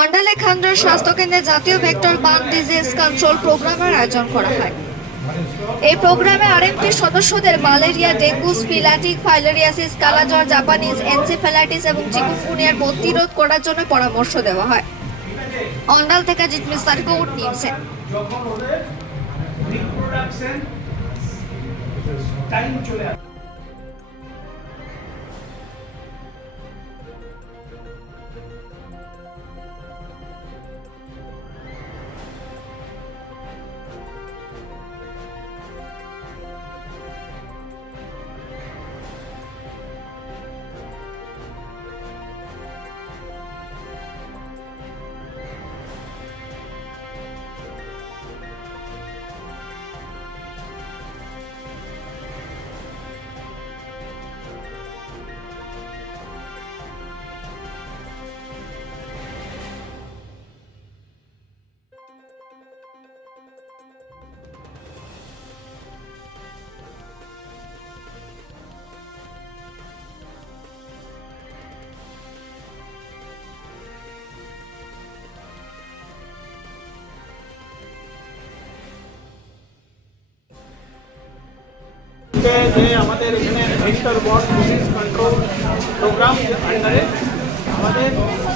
অন্ডালে খান্ডার স্বাস্থ্যকেন্দ্রে জাতীয় vector burn disease control প্রোগ্রামের আয়োজন করা হয়। এই প্রোগ্রামে আরএমপি সদস্যদের ম্যালেরিয়া ডেঙ্গু স্পিলাটিক ফাইলেরিয়াসিস, কালাজ্বর, জাপানিজ এনসেফ্যালাইটিস এবং চিকুনগুনিয়ার প্রতিরোধ করার জন্য পরামর্শ দেওয়া হয়। অন্ডাল থেকে জিতমি সার্কুট নিউজে যখন ওদের রিপ্রোডাকশন টাইম চলে আসে যে আমাদের এখানে vector borne disease control program আন্ডারে আমাদের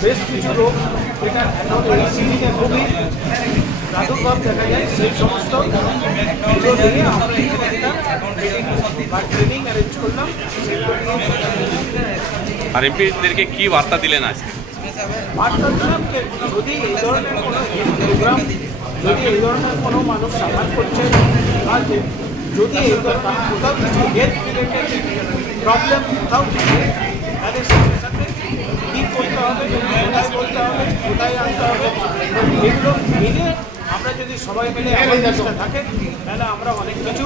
বেশ কিছু রোগ যেটা এখন এই সিজনে খুবই প্রাদুর্ভাব দেখা যায় সেই সমস্ত নিয়ে আমরা এখানে একটা বা ট্রেনিং অ্যারেঞ্জ করলাম। আর এমপিদেরকে কি বার্তা দিলেন আজকে? বার্তা দিলাম যে যদি এই ধরনের কোনো প্রোগ্রাম যদি এই ধরনের কোনো মানুষ সাফার করছে বা যদি কোথাও কিছু হেলথ রিলেটেড প্রবলেম কোথাও থাকে তাহলে সাথে সাথে কী করতে হবে কোথায় বলতে হবে কোথায় আনতে হবে এগুলো মিলে আমরা যদি সবাই মিলে অ্যাওয়ারনেসটা থাকে তাহলে আমরা অনেক কিছু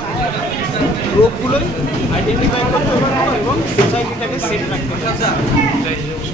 রোগগুলোই আইডেন্টিফাই করতে পারব এবং সোসাইটিটাকে সেফ রাখতে পারব।